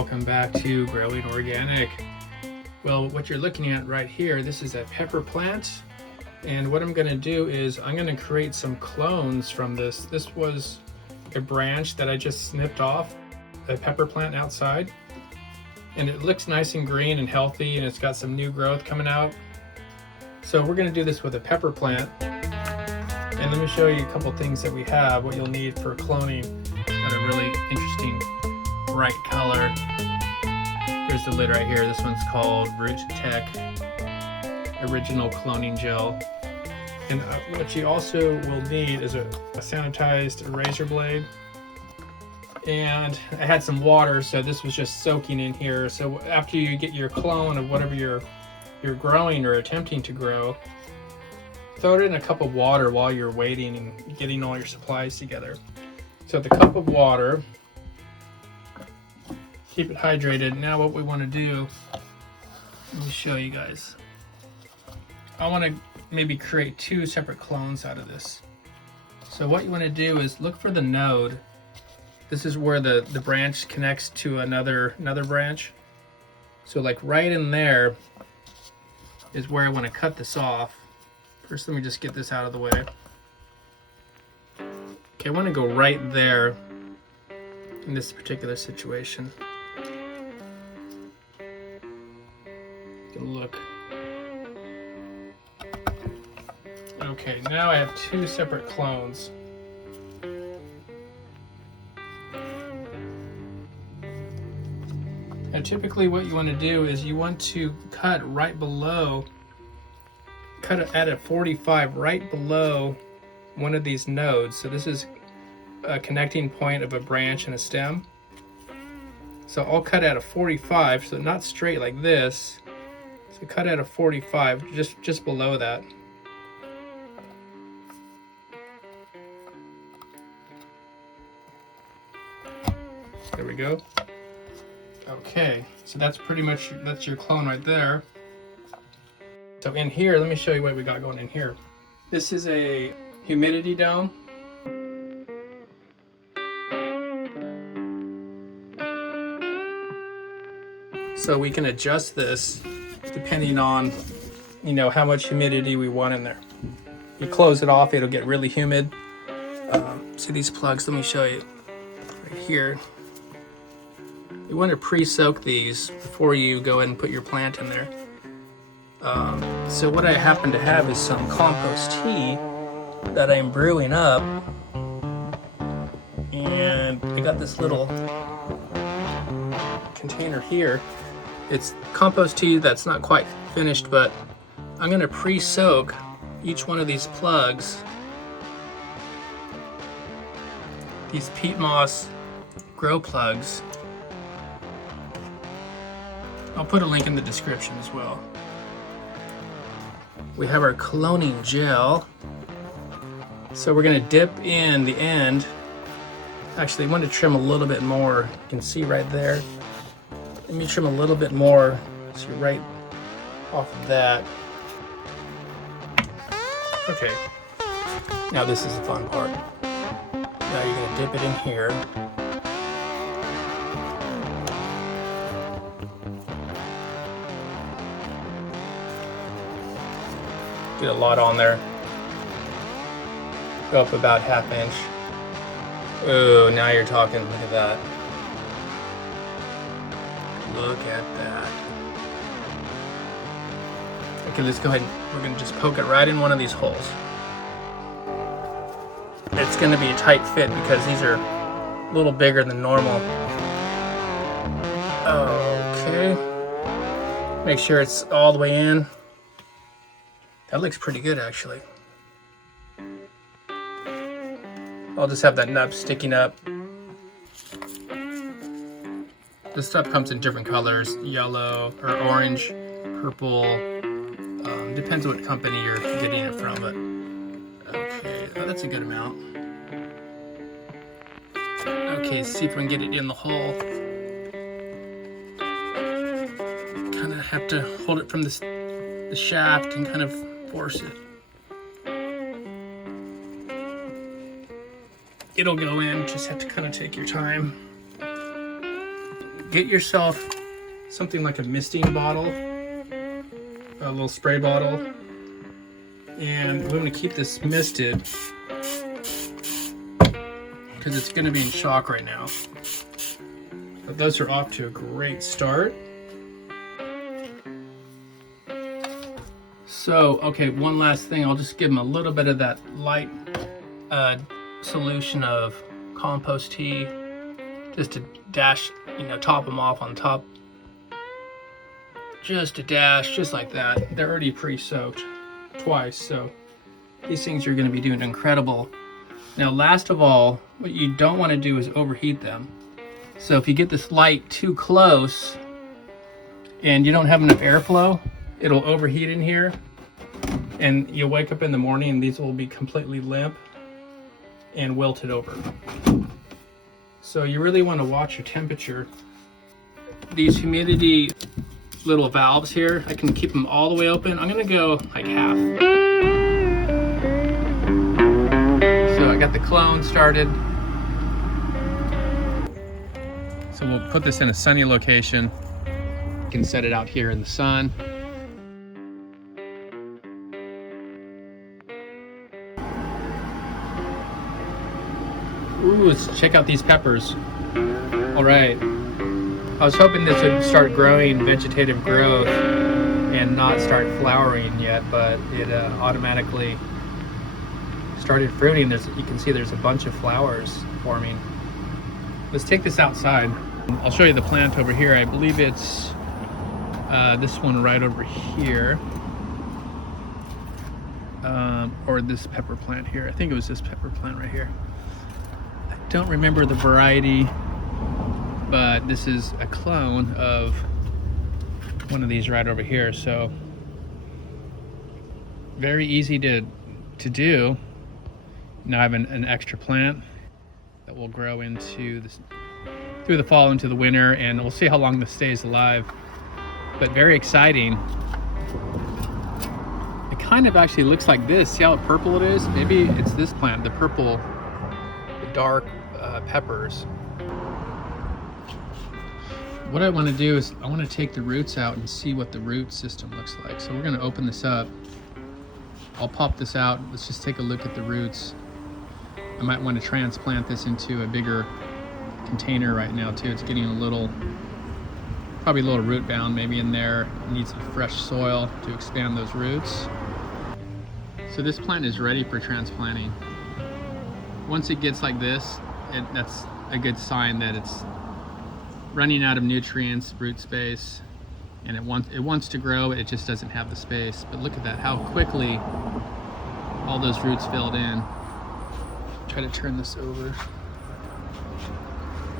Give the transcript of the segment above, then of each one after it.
welcome back to Growing Organic. Well, what you're looking at right here, this is a pepper plant, and what I'm going to do is I'm going to create some clones from this. This was a branch that I just snipped off a pepper plant outside, and it looks nice and green and healthy, and it's got some new growth coming out. So we're going to do this with a pepper plant, and let me show you a couple things that we have, what you'll need for cloning. Got a really interesting bright color. Here's the lid right here. This one's called Root Tech Original Cloning Gel. And what you also will need is a sanitized razor blade. And I had some water, so this was just soaking in here. So after you get your clone of whatever you're growing or attempting to grow, throw it in a cup of water while you're waiting and getting all your supplies together. So the cup of water, keep it hydrated. Now what we want to do, let me show you guys. I want to maybe create two separate clones out of this. So what you want to do is look for the node. This is where the branch connects to another branch. So like right in there is where I want to cut this off. First, let me just get this out of the way. Okay, I want to go right there in this particular situation. You can look. Okay, now I have two separate clones. And typically what you want to do is you want to cut right below, cut it at a 45 right below one of these nodes. So this is a connecting point of a branch and a stem. So I'll cut at a 45, so not straight like this. So cut at a 45, just below that. There we go. Okay, so that's your clone right there. So in here, let me show you what we got going in here. This is a humidity dome. So we can adjust this depending on, how much humidity we want in there. You close it off, it'll get really humid. See these plugs, let me show you right here. You want to pre-soak these before you go ahead and put your plant in there. So what I happen to have is some compost tea that I'm brewing up, and I got this little container here. It's compost tea that's not quite finished, but I'm going to pre-soak each one of these plugs, these peat moss grow plugs. I'll put a link in the description as well. We have our cloning gel. So we're going to dip in the end. Actually, I want to trim a little bit more. You can see right there. Let me trim a little bit more. So right off of that. Okay. Now this is the fun part. Now you're going to dip it in here. Get a lot on there. Go up about ½ inch. Oh, now you're talking. Look at that. Look at that. Okay, let's go ahead. We're going to just poke it right in one of these holes. It's going to be a tight fit because these are a little bigger than normal. Okay. Make sure it's all the way in. That looks pretty good, actually. I'll just have that nub sticking up. This stuff comes in different colors, yellow or orange, purple. Depends what company you're getting it from, but okay, that's a good amount. Okay, see if we can get it in the hole. Kind of have to hold it from the shaft and kind of force it. It'll go in, just have to kind of take your time. get yourself something like a misting bottle, a little spray bottle, and we're going to keep this misted because it's going to be in shock right now. But those are off to a great start. So, okay, one last thing. I'll just give them a little bit of that light solution of compost tea, just to dash, top them off on top. Just a dash, just like that. They're already pre-soaked twice, so these things are going to be doing incredible. Now, last of all, what you don't want to do is overheat them. So if you get this light too close and you don't have enough airflow, it'll overheat in here, and you'll wake up in the morning and these will be completely limp and wilted over. So you really want to watch your temperature. These humidity little valves here, I can keep them all the way open. I'm gonna go like half. So I got the clone started. So we'll put this in a sunny location. You can set it out here in the sun. Ooh, let's check out these peppers. All right. I was hoping this would start growing vegetative growth and not start flowering yet, but it automatically started fruiting. You can see there's a bunch of flowers forming. Let's take this outside. I'll show you the plant over here. I believe it's this one right over here. Or this pepper plant here. I think it was this pepper plant right here. I don't remember the variety, but this is a clone of one of these right over here. So very easy to do. Now I have an extra plant that will grow into this through the fall into the winter, and we'll see how long this stays alive. But very exciting. It kind of actually looks like this. See how purple it is? Maybe it's this plant, the purple, the dark peppers. What I want to do is I want to take the roots out and see what the root system looks like. So we're going to open this up. I'll pop this out. Let's just take a look at the roots. I might want to transplant this into a bigger container right now too. It's getting probably a little root bound maybe in there. It needs some fresh soil to expand those roots. So this plant is ready for transplanting. Once it gets like this, that's a good sign that it's running out of nutrients, root space, and it wants to grow. It just doesn't have the space. But look at that, how quickly all those roots filled in. Try to turn this over.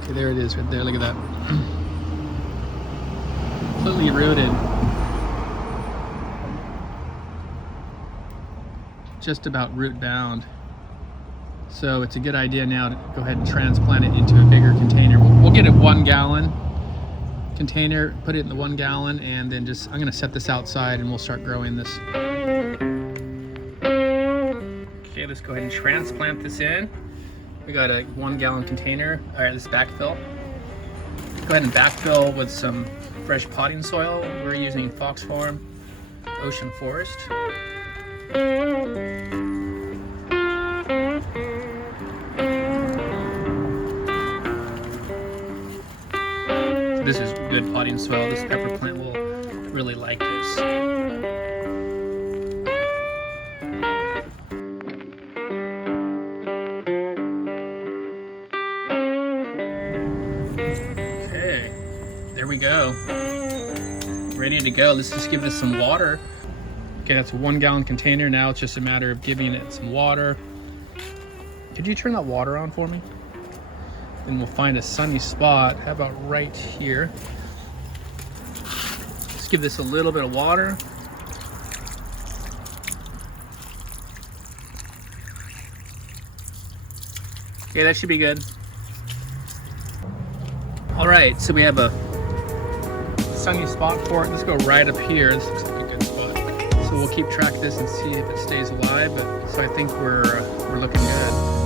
Okay, there it is right there. Look at that. Completely rooted. Just about root bound. So it's a good idea now to go ahead and transplant it into a bigger container. We'll get a 1 gallon container, put it in the 1 gallon, and then I'm gonna set this outside and we'll start growing this. Okay, let's go ahead and transplant this in. We got a 1 gallon container. All right, let's backfill. Go ahead and backfill with some fresh potting soil. We're using Fox Farm Ocean Forest. This is good potting soil. This pepper plant will really like this. Okay, there we go. Ready to go. Let's just give this some water. Okay, that's a 1 gallon container. Now it's just a matter of giving it some water. Could you turn that water on for me? Then we'll find a sunny spot. How about right here? Let's give this a little bit of water. Okay, that should be good. All right, so we have a sunny spot for it. Let's go right up here. This looks like a good spot. So we'll keep track of this and see if it stays alive. So I think we're looking good.